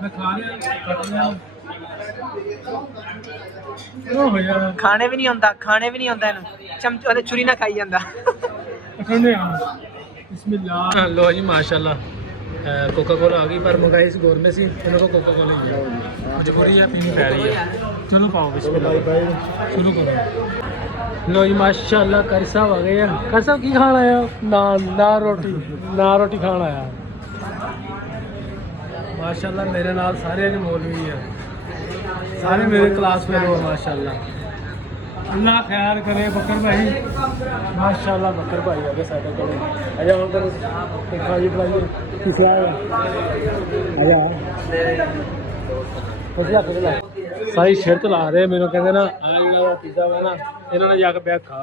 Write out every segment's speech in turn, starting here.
मैं खा लिया खाने भी नहीं आंदा चमच छुरी ना खाई जांदा। लो जी माशाल्लाह कोका कोला आ गई पर मंगाई इस गौर में सी इन्हों को कोका कोला ही मजबूरी है पीनी पै रही है। चलो पाओ बिस्मिल्लाह शुरू करो। लो जी माशाल्लाह कर साहब आ गए हैं। कर साहब की खाना आया? ना रोटी खाना आया माशाल्लाह। मेरे नाल सारे ने मौलवी है, सारे मेरे क्लास में हो माशाल्लाह। अल्लाह ख्याल करे बकर भाई माशाल्लाह। बकर भाई आ गए साढ़े को आजा उधर खाई पलाई किसे आया आजा फसला सारी शर्त ला रहे मेरे कहते ना आ पिज़्ज़ा वा ना इन्होंने जाके बैग खा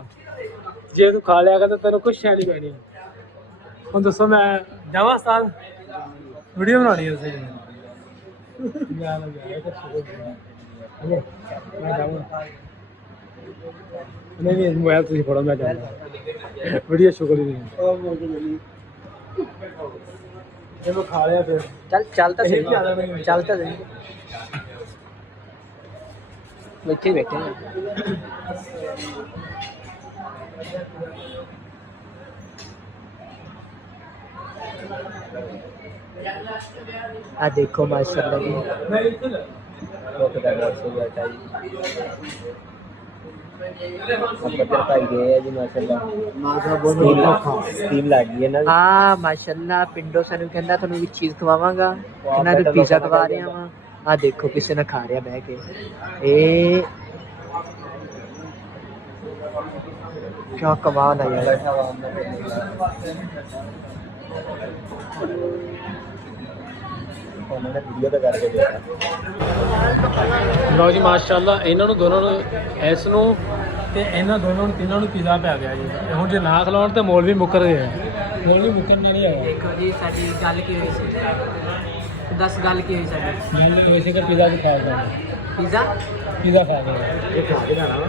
जे तू खा लिया तो तेरे कुछ शैल ही पैनी। हम दसो मैं जावा उस्ताद वीडियो बनानी है उसे नहीं मोबाइल तुम फड़ो मैं जाऊँगा बढ़िया शुक्र ही नहीं खा लिया फिर चलता सही बैठे बैठे आ देखो माशाल्लाह जी हाँ माशाल्लाह पिंडो सानू कहंदा तुहानू भी चीज़ खवावांगा इन्हां दे पिज़्ज़ा खवा रहा वा। आ देखो किसी ने खा रहा बह के ए क्या कमाल है यार। लो जी माशाल्लाह इन्हों दोनों इस ते इन्हों दोनों तीनों पिज़्ज़ा पै गया जी। हुण जे ना खिलाउण ते मोल भी मुकर गए मोल भी मुकरना नहीं आया। देखो जी साडी गल की हुई सी दस गल की हुई साडी वैसे कर पिज़्ज़ा भी खा गया पिज़्ज़ा खा गया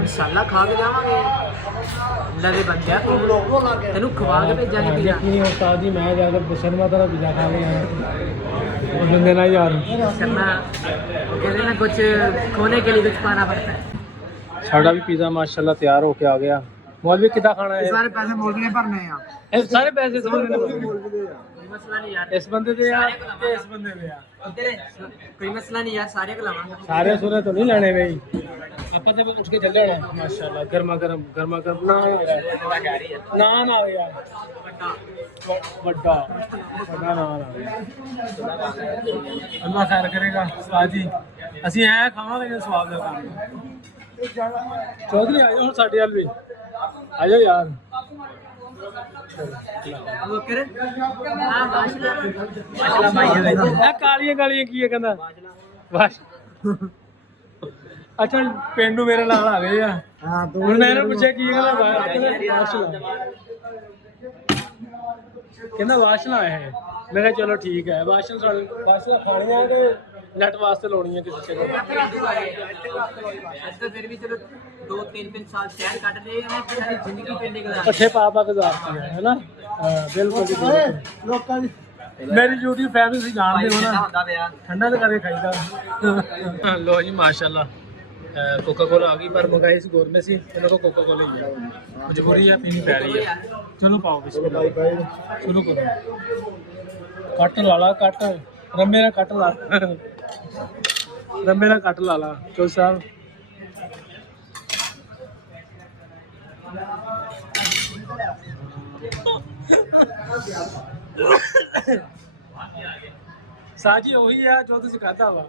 इंशाल्लाह खा के जावांगे लगे बंदे तेनू खवा के भेजांगे पिज़्ज़ा। यकीन उस्ताद जी मैं जाकर शर्मा तरह पिज़्ज़ा खा के आया बंदे ना यार शर्मा कहते ना कुछ खोने के लिए कुछ पाना पड़ता है। साड़ा भी पिज़्ज़ा माशाल्लाह तैयार होके आ गया। मौलवी कितना खाना है? सारे पैसे मौलवी ने भरने हैं सारे पैसे मौलवी ने भरने मसला नहीं यार इस बंदे दे यार ते इस बंदे दे यार कोई मसला नहीं यार सारे को लावांगे सारे सुने तो नहीं लेने भाई आपा से उठ के चले होना माशाल्लाह गर्मा गर्म ना आ यार बड़ा ना आ अल्लाह खैर करेगा उस्ताद जी ਅਸੀਂ ਐ ਖਾਵਾਂਗੇ ਜੇ ਸਵਾਦ ਦਾ ਕੰਮ ਚੌਧਰੀ ਆਜੋ ਹੁਣ ਸਾਡੇ ਵੱਲ ਵੀ ਆਜੋ ਯਾਰ ਕਾਲੀਆਂ ਕਾਲੀਆਂ ਕੀ ਹੈ ਕਹਿੰਦਾ ਬਸ ਅੱਛਾ ਪਿੰਡੂ ਮੇਰੇ ਨਾਲ ਆ ਗਏ ਆ ਹੁਣ ਮੈਂ ਇਹਨੂੰ ਪੁੱਛਿਆ ਕੀ ਕਹਿੰਦਾ ਕਹਿੰਦਾ ਵਾਸ਼ਨਾ ਹੈ। मैं कहा चलो ठीक है वाशन खानी है तो नेट वास्ते लानी है किसी जगह फिर भी चलो 2-3 साल शहर काट ले जिंदगी पिंड पट्ठे पा गुजारती है ना बिल्कुल मेरी यूट्यूब फैमिली से जानते हो ना ठंडा तो करके खाईदा। लो जी माशाल्लाह कोका कोला आ गई पर मंगाई इस गौर में सी इन्हों को कोका कोला ही है मजबूरी है पीनी पै रही है। चलो पाओ बिस्मिल्लाह शुरू करो। कट लाला कट रमे ना कट ला रमे ना कट लाला चौधरी साहब साजी वही है जो तुझे कहता वा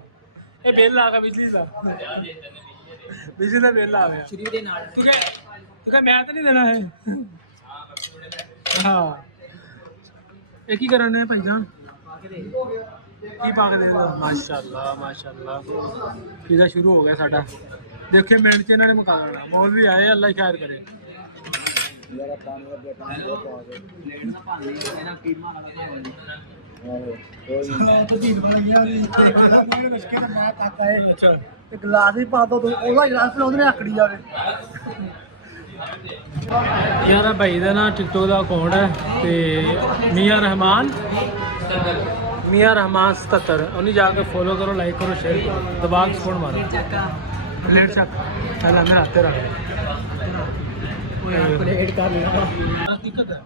ये बिल आ गया बिजली का बिल आ गया क्योंकि मैं तो नहीं देना है। हाँ एक ही करने भाई जान की पा के दे दो माशाल्लाह माशाल्लाह पिज़्ज़ा शुरू हो गया साडा देखिए मिनट च इन्होंने मुका देना मोल भी आए अल्लाह खैर करे। गिलास भी पा दो गिलास आकड़ी जाए ਯਾਰ ਆ ਭਾਈ ਦਾ ਨਾ ਟਿਕਟੋਕ ਦਾ ਅਕਾਊਂਟ ਹੈ ਤੇ ਮੀਆਂ ਰਹਿਮਾਨ 77 ਉਹਨੇ ਜਾ ਕੇ ਫੋਲੋ ਕਰੋ, ਲਾਈਕ ਕਰੋ, ਸ਼ੇਅਰ ਕਰੋ, ਦਬਾਅ ਸਪੋਰਟ ਮਾਰੋ। ਪਲੇਟ ਚੱਕ ਪਹਿਲਾਂ ਮੈਂ ਹੱਥੇ ਰੱਖ ਪਲੇਟ ਕਰ ਲਿਆ ਦਿੱਕਤ ਹੈ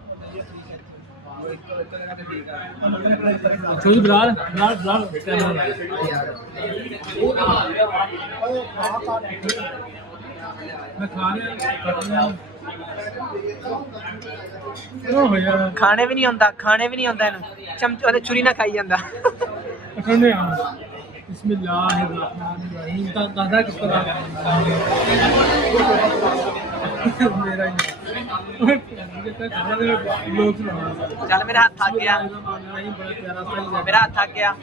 ਛੋਟੀ ਬਲਾਲ ਮੈਂ ਖਾ ਲਿਆ ਖਾਣੇ ਵੀ ਨਹੀਂ ਆਉਂਦਾ ਇਹਨੂੰ ਚਮਚ ਉਹਦੇ ਛੁਰੀ ਨਾਲ ਖਾਈ ਜਾਂਦਾ। ਪਕੜਨੇ ਆ ਬਿਸਮਿਲ੍ਲਾਹਿਰਰਹਿਮਾਨਿਰਰਹੀਮ ਤਾਂ ਦਾਦਾ ਕਿਸ ਤਰ੍ਹਾਂ ਮੇਰਾ ਹੀ ਲੋਕ ਚੱਲ ਮੇਰਾ ਹੱਥ ਥੱਕ ਗਿਆ,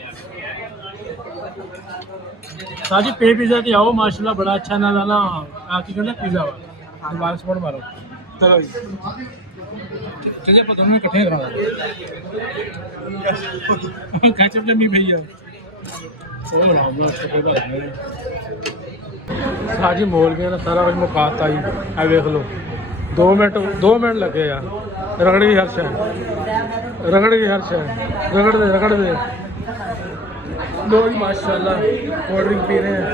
ਸਾਜੀ ਪੇ ਪੀਜ਼ਾ ਤੇ ਆਓ ਮਾਸ਼ਾਅੱਲਾ ਬੜਾ ਅੱਛਾ ਨਾ ਆ ਕੀ ਕਹਿੰਦਾ ਪੀਜ਼ਾ ਵਾ ਦੁਬਾਰਾ ਸਪੋਰਟ ਮਾਰੋ। ਚਲੋ ਜੀ ਚੀज़ें पर दोनों इकट्ठे करा कैचअप जमी भैया साजी मोल गया ना सारा कुछ मुकाता ही आ देख लो 2 मिनट लगे यार रगड़ गई हर शय रगड़ दे लो जी माशाल्लाह कोल्ड ड्रिंक पी रहे हैं।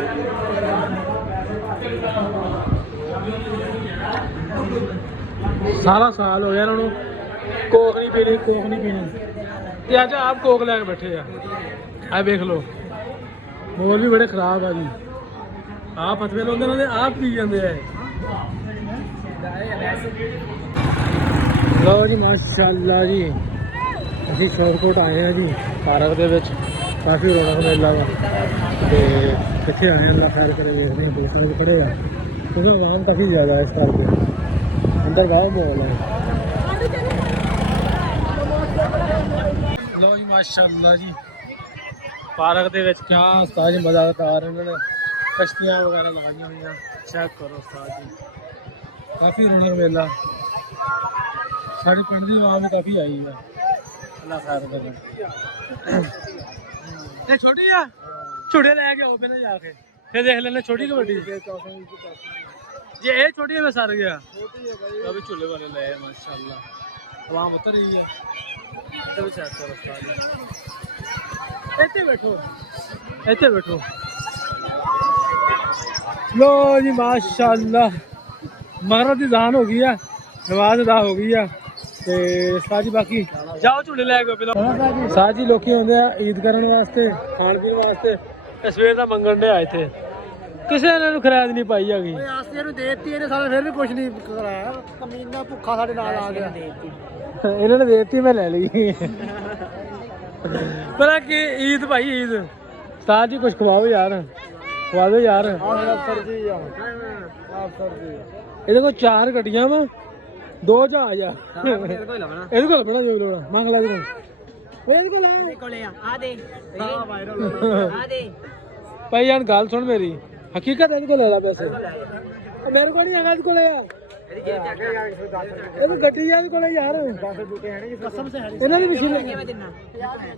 सारा साल हो गया उन्होंने कोक नहीं पीनी ते अज आप कोक लैके बैठे आ देख लो मोल भी बड़े खराब है जी आप फतवे लाते ना आप पी जाते हैं। लो जी माशाल्लाह जी अभी शॉर्टकट आए हैं जी पार्क के काफ़ी रौनक मेला वा तो कितने आए हैं खैर कर देखते हैं दोस्तों भी खड़े हैं क्योंकि आवाम काफ़ी ज़्यादा है इस करके अंदर गाँव माहौल है। लो जी माशाल्लाह जी पार्क के क्या उस्ताद जी मजा आ रहे हैं कश्तियाँ वगैरह लगाई हुई चेक करो उस्ताद जी काफ़ी रौनक मेला साढ़े पिंड की आवाम भी काफ़ी आई है अल्लाह खैर करे। छोटी है छोटे लैके आओ पहले जाके फिर देख लेना छोटी कबड्डी जी ये छोटी है मैं सर गया अभी चूल्हे वाले ले माशाल्लाह आवाम उतर रही है भी चेक करो इतने बैठो लो जी माशाल्लाह मगरब की जान हो गई है नमाज अदा हो गई है ते साजी बाकी जाओ झूले लैके पहले साजी लोग आते हैं ईद करने वास्ते खान पीने वास्ते सवेर का मंगन डे आए थे किसी ने खरैद नहीं पाई हैगी फिर भी कुछ नहीं कराया कमीना भुखा साडे नाल आ गया इन्होंने देती मैं ले ली पता कि ईद भाई ईद उस्ताद जी कुछ खवाओ यार खवा दो यार ਇਹਦੇ ਕੋਲ 4 ਗੱਡੀਆਂ ਵਾ 2 ਜਹਾਜ਼ ਆ ਇਹਦੇ ਕੋਲ ਬਣਾ ਜੋ ਲੋੜਾ ਮੰਗ ਲੈ ਇਹਦੇ ਕੋਲ ਆ ਦੇ ਭਾਈ ਯਾਰ ਗੱਲ ਸੁਣ ਮੇਰੀ ਹਕੀਕਤ ਇਹਦੇ ਕੋਲ ਲੈ ਲੈ ਪੈਸੇ ਮੇਰੇ ਕੋਲ ਨਹੀਂ ਹੈਗਾ ਇਹਦੇ ਕੋਲ ਯਾਰ ਇਹ ਗੱਡੀ ਇਹਦੇ ਕੋਲ ਯਾਰ 10 ਬੂਟੇ ਹਨ ਕਸਮ ਸੇ ਇਹਨਾਂ ਦੀ ਮਸ਼ੀਨ